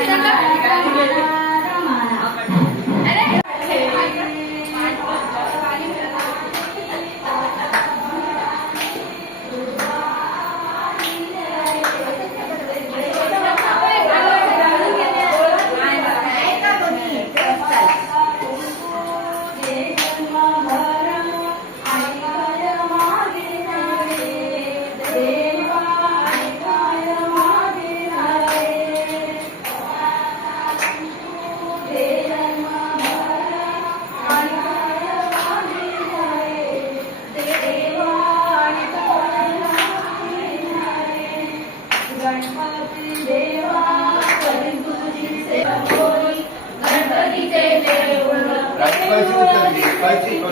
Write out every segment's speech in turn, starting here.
kakak Спасибо,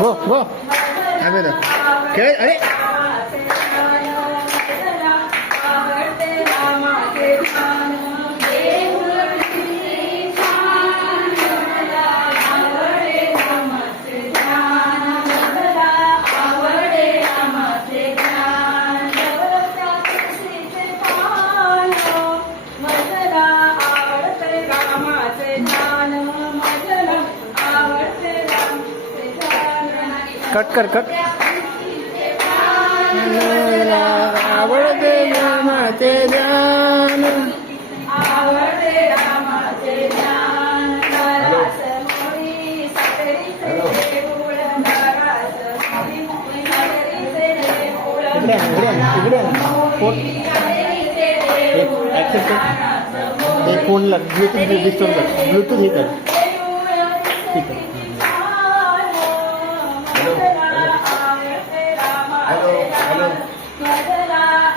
不不，还没呢，给，哎。कट कर cut phone लग Bluetooth Bluetooth ही कर ठीक है 啦啦啦。